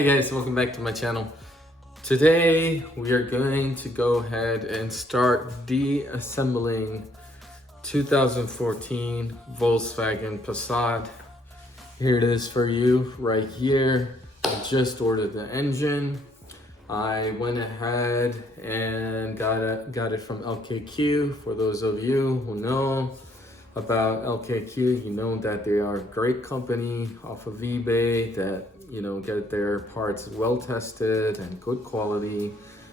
Hi guys, welcome back to my channel. Today we are going to go ahead and start deassembling 2014 Volkswagen Passat. Here it is for you right here. I just ordered the engine. I went ahead and got it from LKQ. For those of you who know about LKQ, you know that they are a great company off of eBay that, you know, get their parts well tested and good quality,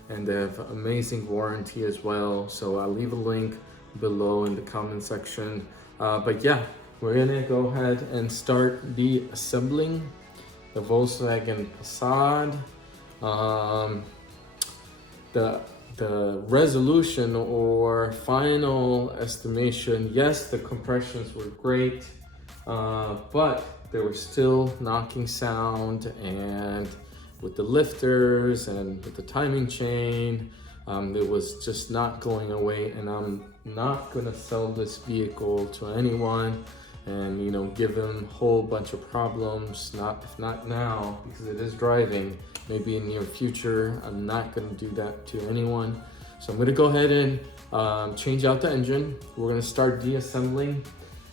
and they have amazing warranty as well. So I'll leave a link below in the comment section. But yeah, we're gonna go ahead and start deassembling the Volkswagen Passat. The resolution or final estimation, yes, the compressions were great, but there was still knocking sound, and with the lifters and with the timing chain, it was just not going away. And I'm not gonna sell this vehicle to anyone and, you know, give them a whole bunch of problems. If not now, because it is driving. Maybe in the near future. I'm not gonna do that to anyone. So I'm gonna go ahead and change out the engine. We're gonna start deassembling.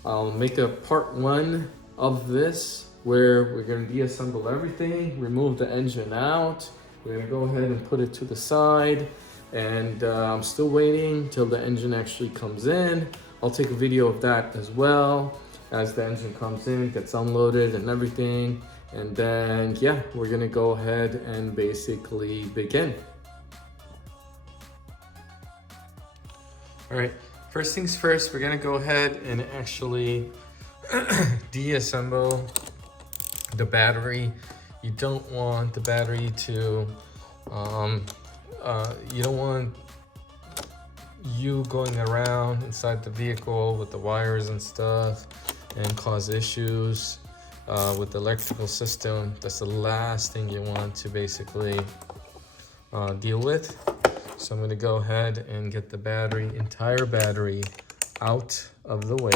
I'll make a part one of this where we're gonna deassemble everything, remove the engine out. We're gonna go ahead and put it to the side. And I'm still waiting till the engine actually comes in. I'll take a video of that as well as the engine comes in, gets unloaded and everything. And then, yeah, we're gonna go ahead and basically begin. All right, first things first, we're gonna go ahead and actually deassemble the battery. You don't want the battery to, you don't want you going around inside the vehicle with the wires and stuff and cause issues. With the electrical system. That's the last thing you want to basically deal with. So I'm going to go ahead and get the entire battery out of the way.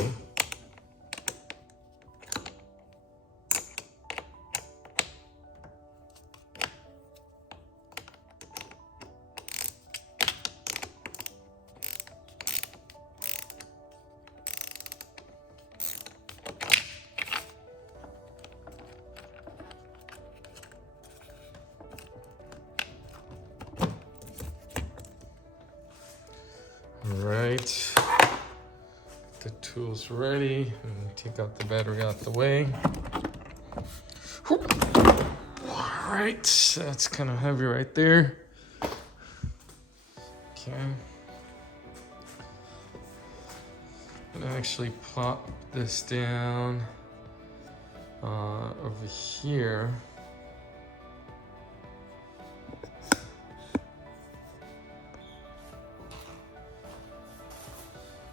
All right, the tool's ready. I'm gonna take out the battery out the way. All right, that's kind of heavy right there. Okay. I'm gonna actually plop this down over here.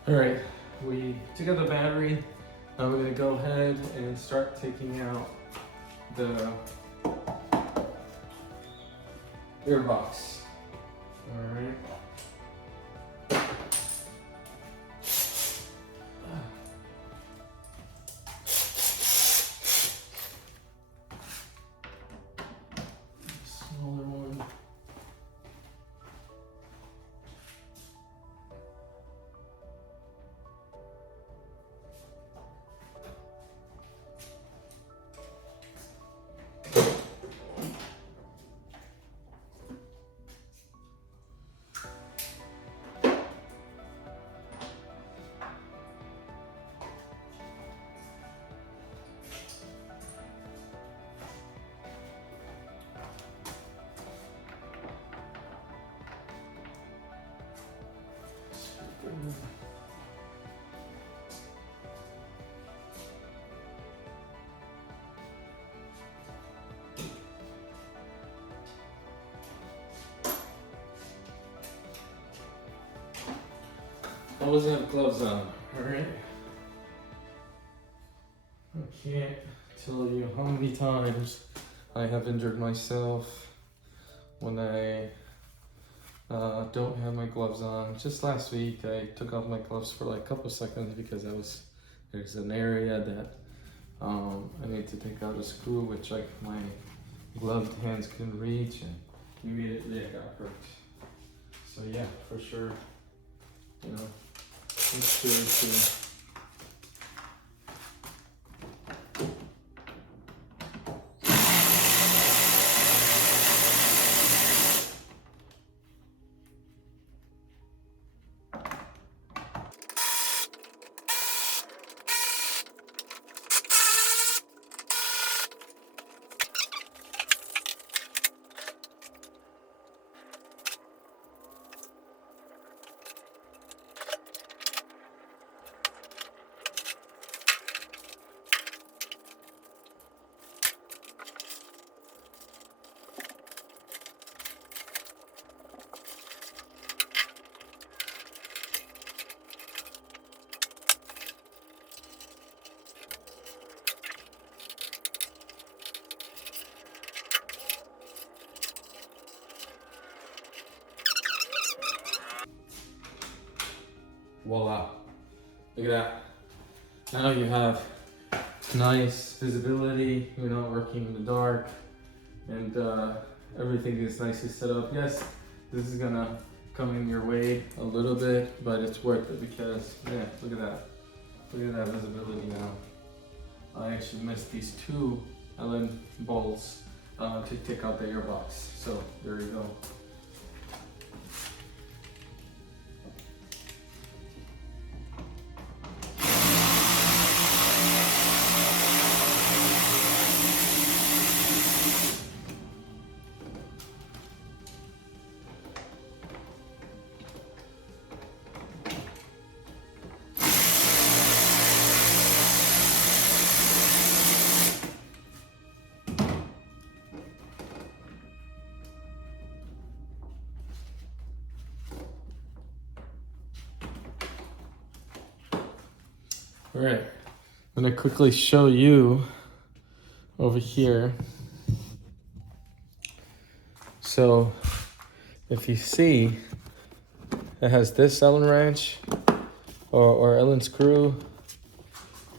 All right, we took out the battery. Now we're gonna go ahead and start taking out the gearbox. All right. Smaller one. I wasn't have gloves on, alright? I can't tell you how many times I have injured myself when I don't have my gloves on. Just last week I took off my gloves for like a couple seconds because there's an area that I need to take out a screw, which like my gloved hands couldn't reach, and immediately I got hurt. So yeah, for sure, you know, it's good to voila. Look at that. Now you have nice visibility, you're not working in the dark, and everything is nicely set up. Yes, this is gonna come in your way a little bit, but it's worth it because, yeah, look at that. Look at that visibility now. I actually missed these two Allen bolts to take out the airbox. So there you go. All right, I'm gonna quickly show you over here. So if you see, it has this Allen wrench or Allen screw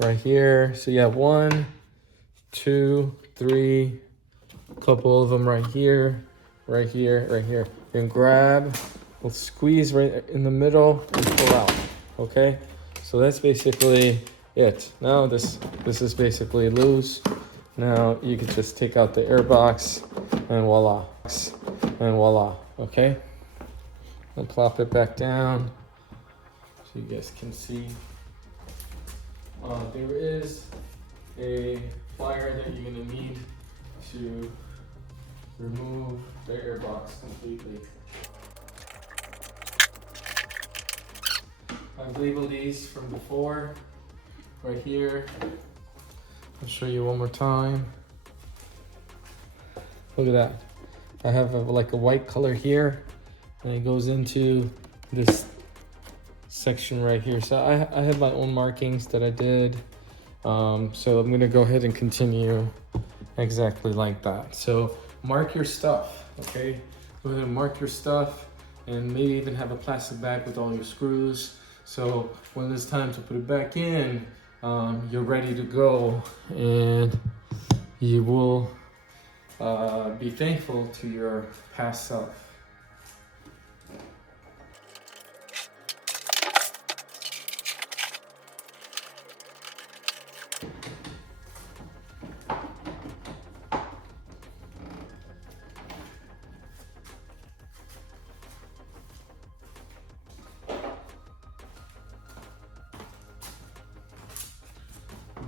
right here. So you have 1, 2, 3, a couple of them right here, right here, right here. You can grab, we'll squeeze right in the middle and pull out, okay? So that's basically it. Now this is basically loose. Now you can just take out the air box and voila, okay? And plop it back down so you guys can see. There is a plier that you're gonna need to remove the air box completely. I've labeled these from before, right here. I'll show you one more time. Look at that. I have like a white color here, and it goes into this section right here. So I have my own markings that I did. So I'm gonna go ahead and continue exactly like that. So mark your stuff, okay? Go ahead and mark your stuff, and maybe even have a plastic bag with all your screws. So when it's time to put it back in, you're ready to go, and you will be thankful to your past self.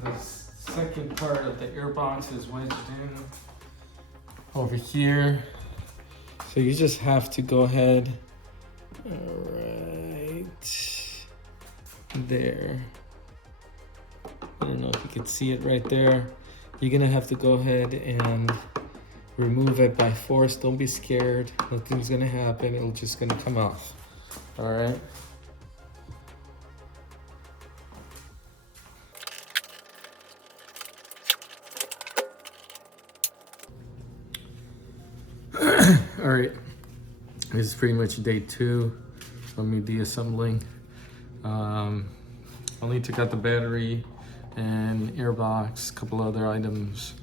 The second part of the air box is wedged in over here. So you just have to go ahead, right there. I don't know if you can see it right there. You're gonna have to go ahead and remove it by force. Don't be scared. Nothing's gonna happen. It's just gonna come off. All right. All right, this is pretty much day 2 of me deassembling. Only took out the battery and airbox, a couple other items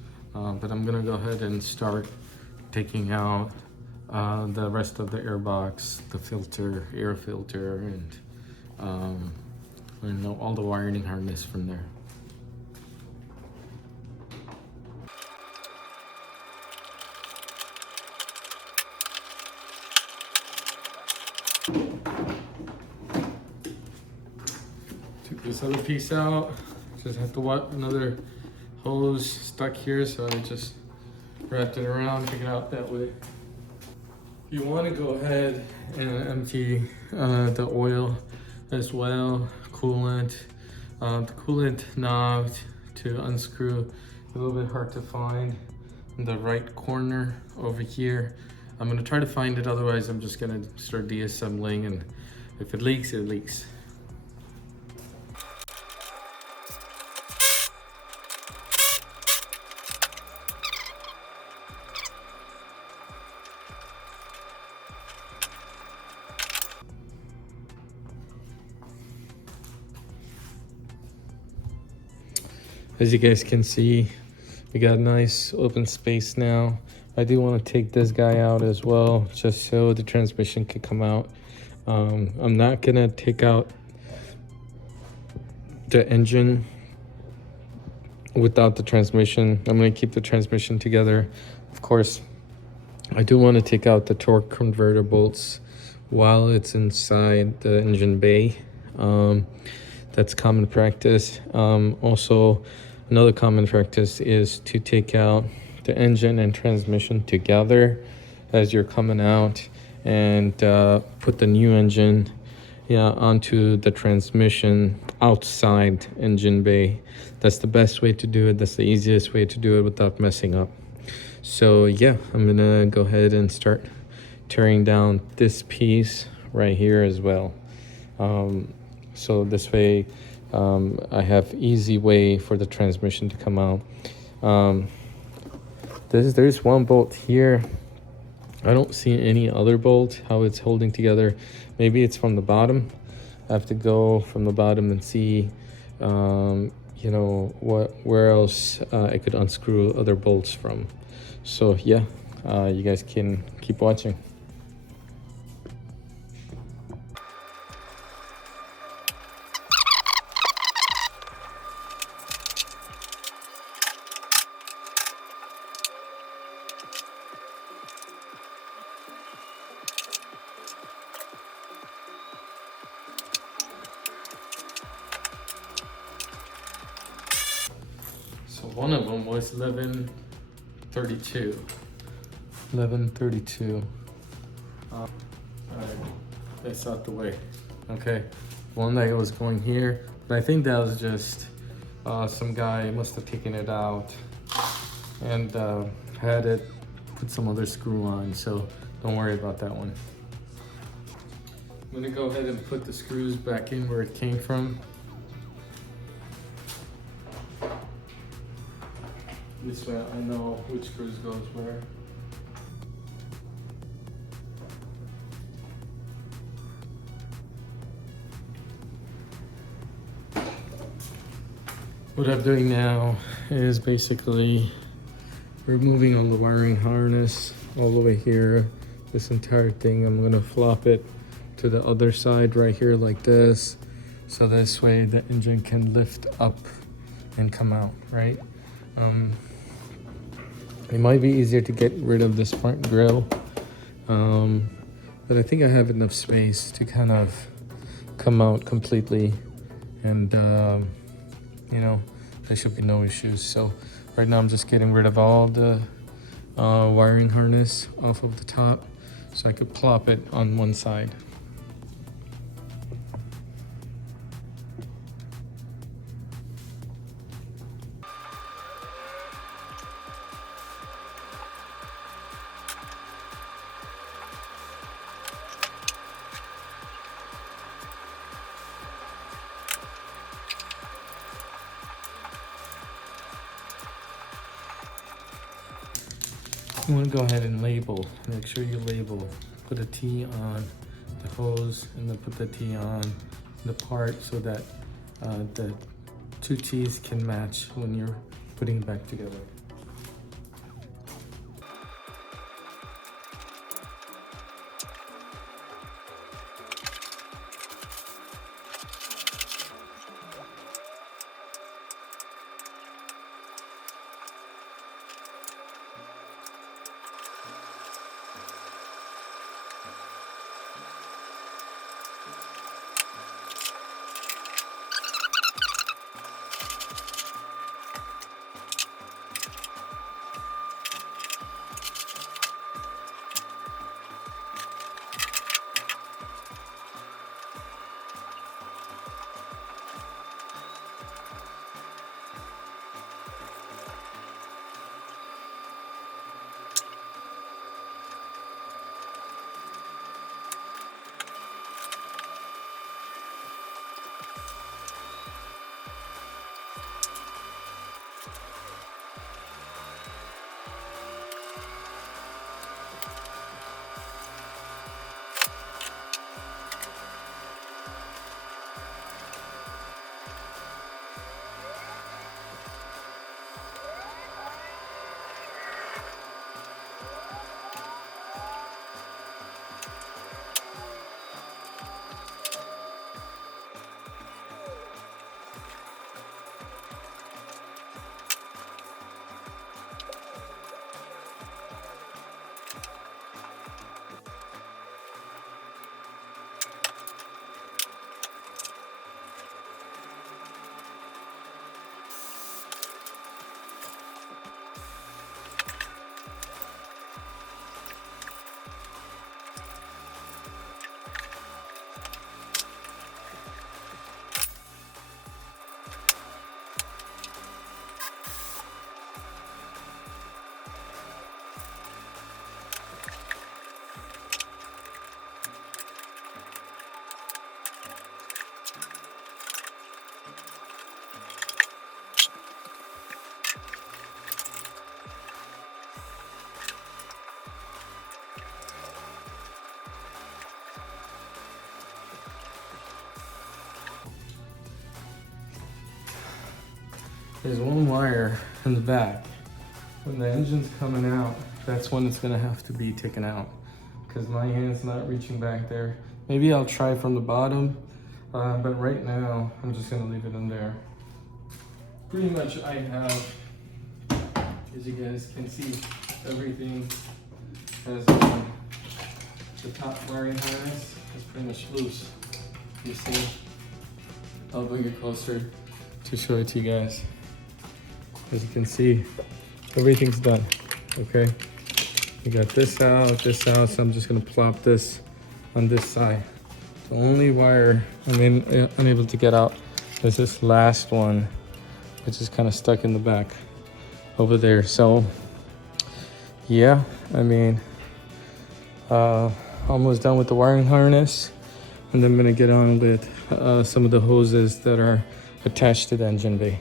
but I'm gonna go ahead and start taking out the rest of the air box, the filter, air filter, and all the wiring harness from there. Took this other piece out. Just have to what another hose stuck here, so I just wrapped it around, took it out that way. You want to go ahead and empty the oil as well, coolant. The coolant knob to unscrew, a little bit hard to find in the right corner over here. I'm gonna try to find it, otherwise I'm just gonna start deassembling, and if it leaks, it leaks. As you guys can see, we got a nice open space now. I do want to take this guy out as well, just so the transmission can come out. I'm not gonna take out the engine without the transmission. I'm gonna keep the transmission together. Of course, I do want to take out the torque converter bolts while it's inside the engine bay. That's common practice. Also, another common practice is to take out the engine and transmission together as you're coming out, and put the new engine onto the transmission outside engine bay. That's the best way to do it. That's the easiest way to do it without messing up. So yeah, I'm gonna go ahead and start tearing down this piece right here as well. So this way I have easy way for the transmission to come out. There's one bolt here. I don't see any other bolt, how it's holding together. Maybe it's from the bottom. I have to go from the bottom and see where else I could unscrew other bolts from. So yeah, you guys can keep watching. So one of them was 1132. 1132. Alright, that's out the way. Okay, one that was going here, but I think that was just some guy must have taken it out and had it put some other screw on, so don't worry about that one. I'm gonna go ahead and put the screws back in where it came from. This way I know which screws goes where. What I'm doing now is basically removing all the wiring harness all the way here. This entire thing, I'm gonna flop it to the other side right here like this. So this way the engine can lift up and come out, right? It might be easier to get rid of this front grille, but I think I have enough space to kind of come out completely, and there should be no issues. So right now I'm just getting rid of all the wiring harness off of the top so I could plop it on one side. You want to go ahead and label. Make sure you label. Put a T on the hose and then put the T on the part so that the two T's can match when you're putting it back together. there's one wire in the back. When the engine's coming out, that's when it's gonna have to be taken out, because my hand's not reaching back there. Maybe I'll try from the bottom, but right now I'm just gonna leave it in there. Pretty much I have, as you guys can see, everything has the top wiring harness is pretty much loose. You see? I'll bring it closer to show it to you guys. As you can see, everything's done, okay? We got this out, so I'm just gonna plop this on this side. The only wire I'm unable to get out is this last one, which is kind of stuck in the back over there. So yeah, I mean, almost done with the wiring harness, and then I'm gonna get on with some of the hoses that are attached to the engine bay.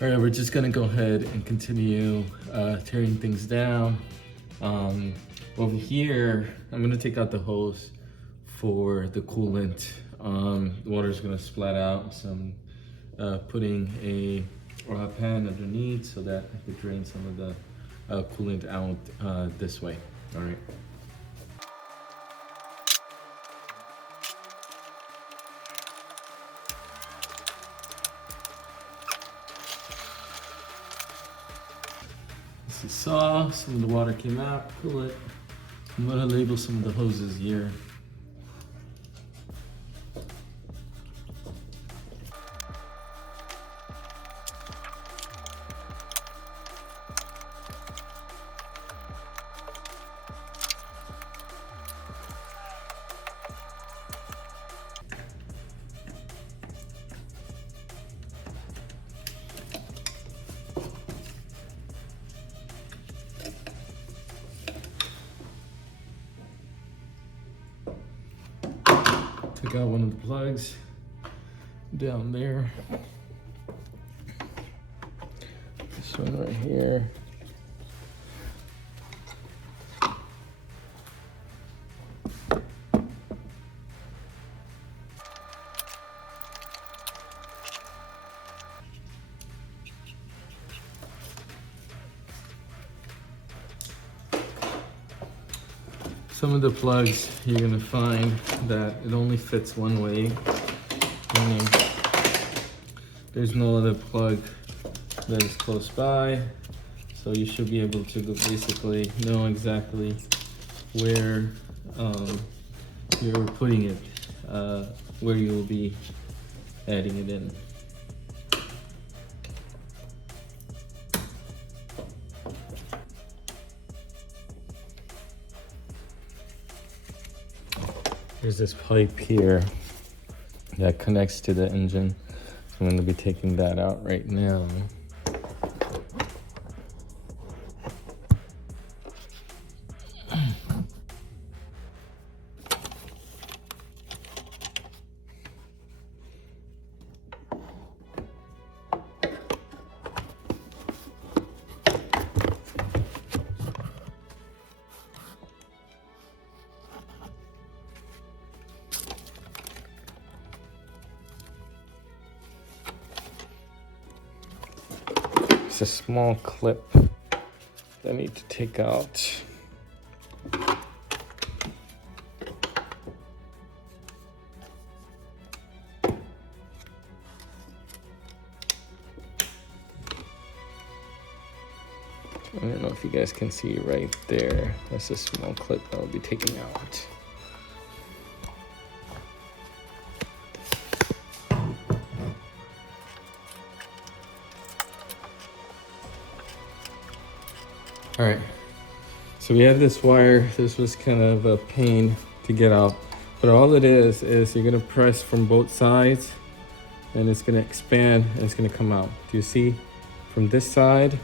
All right, we're just gonna go ahead and continue tearing things down. Over here, I'm gonna take out the hose for the coolant. The water's gonna splat out, so I'm putting a pan underneath so that I could drain some of the coolant out this way. All right. You saw some of the water came out, cool it. I'm gonna label some of the hoses here. Took out one of the plugs down there. This one right here. Some of the plugs you're gonna find that it only fits one way, meaning there's no other plug that is close by, so you should be able to basically know exactly where you're putting it, where you will be adding it in. There's this pipe here that connects to the engine. I'm going to be taking that out right now. It's a small clip that I need to take out. I don't know if you guys can see right there. That's a small clip I'll be taking out. All right, so we have this wire. This was kind of a pain to get out, but all it is you're gonna press from both sides and it's gonna expand and it's gonna come out. Do you see? From this side,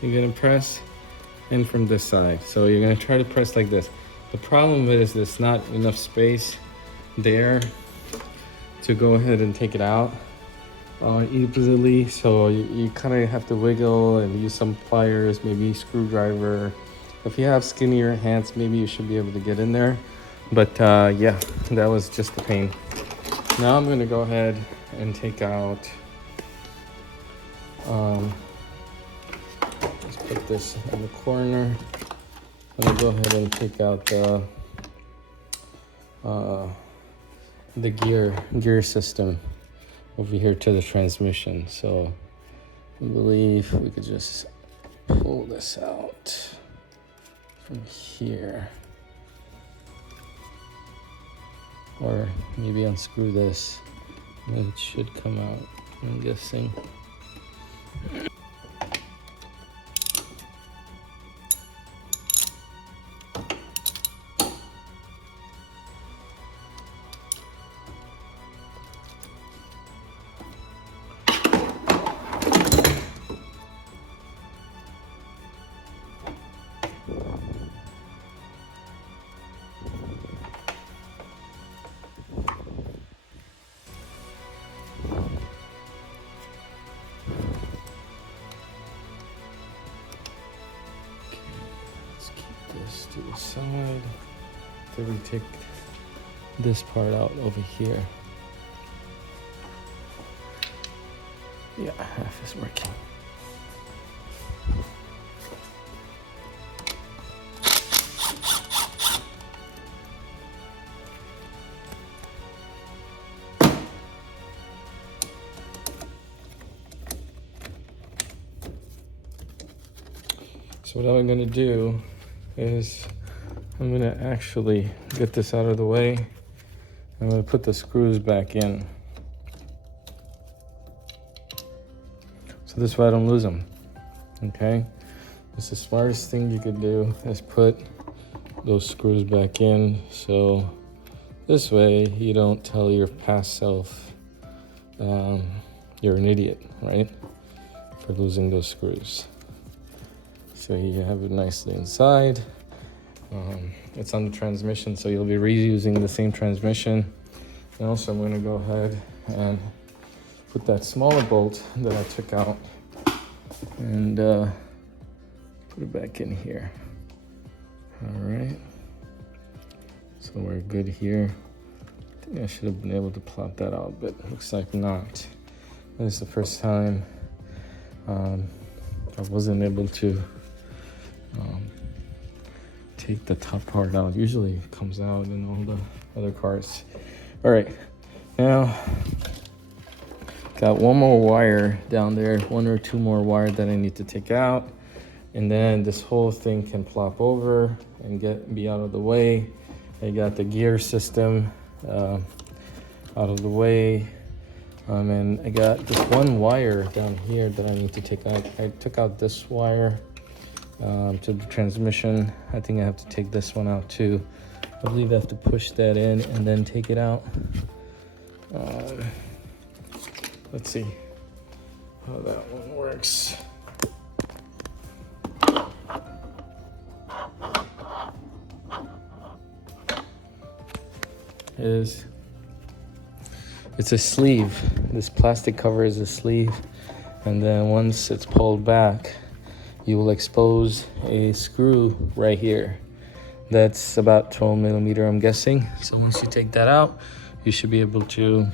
you're gonna press, and from this side. So you're gonna try to press like this. The problem is there's not enough space there to go ahead and take it out easily. So you kind of have to wiggle and use some pliers, maybe screwdriver. If you have skinnier hands, maybe you should be able to get in there. But yeah, that was just the pain. Now I'm gonna go ahead and take out, let's put this in the corner. I'm gonna go ahead and take out the gear system over here to the transmission. So I believe we could just pull this out from here, or maybe unscrew this and it should come out, I'm guessing. This to the side. Then we take this part out over here. Yeah, half is working. So what I'm gonna do is I'm gonna actually get this out of the way. I'm gonna put the screws back in, so this way I don't lose them. Okay, it's the smartest thing you could do is put those screws back in, so this way you don't tell your past self you're an idiot, right, for losing those screws. So you have it nicely inside. It's on the transmission, so you'll be reusing the same transmission. And also I'm gonna go ahead and put that smaller bolt that I took out and put it back in here. All right, so we're good here. I think I should have been able to plot that out, but looks like not. This is the first time I wasn't able to take the top part out. Usually it comes out in all the other cars. All right, now got one more wire down there, one or two more wire that I need to take out, and then this whole thing can plop over and be out of the way. I got the gear system out of the way, and I got this one wire down here that I need to take out. I took out this wire to the transmission. I think I have to take this one out too. I believe I have to push that in and then take it out. Let's see how that one works. It's a sleeve. This plastic cover is a sleeve, and then once it's pulled back, you will expose a screw right here. That's about 12 millimeter, I'm guessing. So once you take that out, you should be able to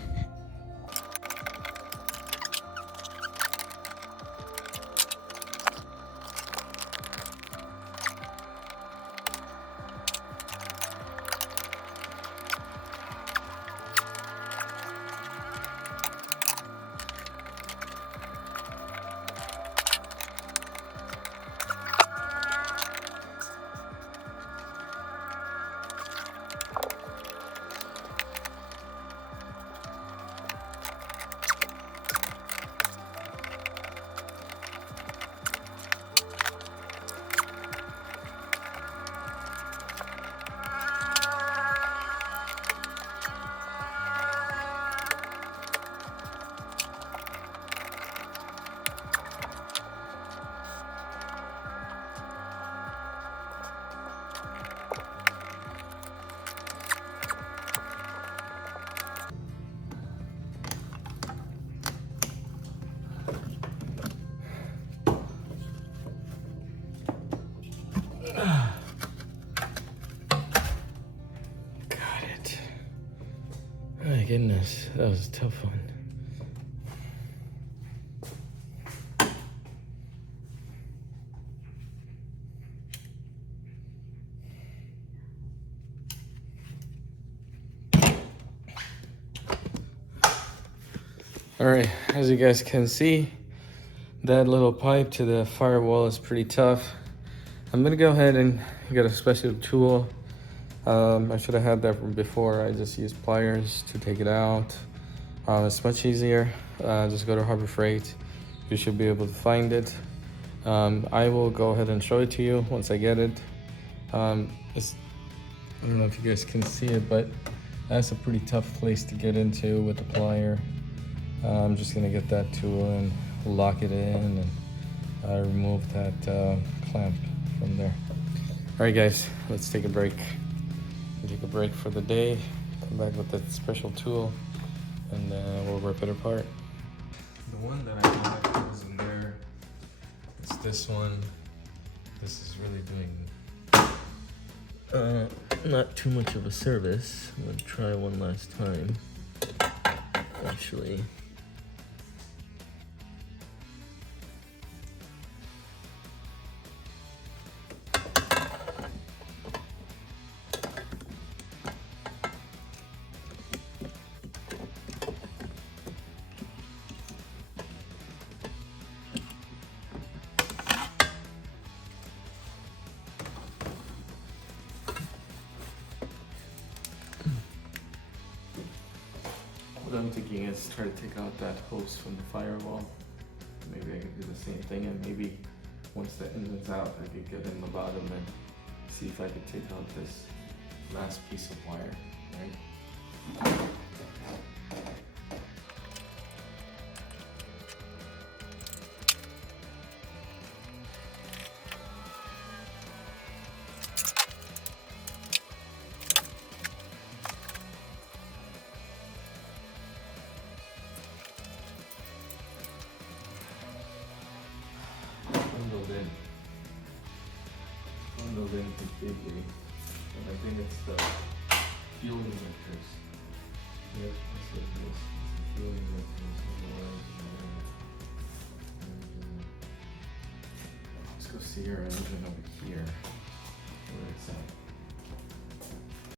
That was a tough one. All right, as you guys can see, that little pipe to the firewall is pretty tough. I'm gonna go ahead and get a special tool. I should have had that before. I just used pliers to take it out. It's much easier. Just go to Harbor Freight. You should be able to find it. I will go ahead and show it to you once I get it. I don't know if you guys can see it, but that's a pretty tough place to get into with the plier. I'm just gonna get that tool and lock it in and remove that clamp from there. All right, guys, let's take a break. Take a break for the day. Come back with that special tool, and we'll rip it apart. The one that I got wasn't there. It's this one. This is really doing not too much of a service. I'm gonna try one last time. Actually. What I'm thinking is try to take out that hose from the firewall. Maybe I can do the same thing, and maybe once the engine's out, I could get in the bottom and see if I could take out this last piece of wire, right? Bundled in completely, and I think it's the fuel injectors. Yep, that's what it is. It's the fuel injectors. Let's go see our engine over here.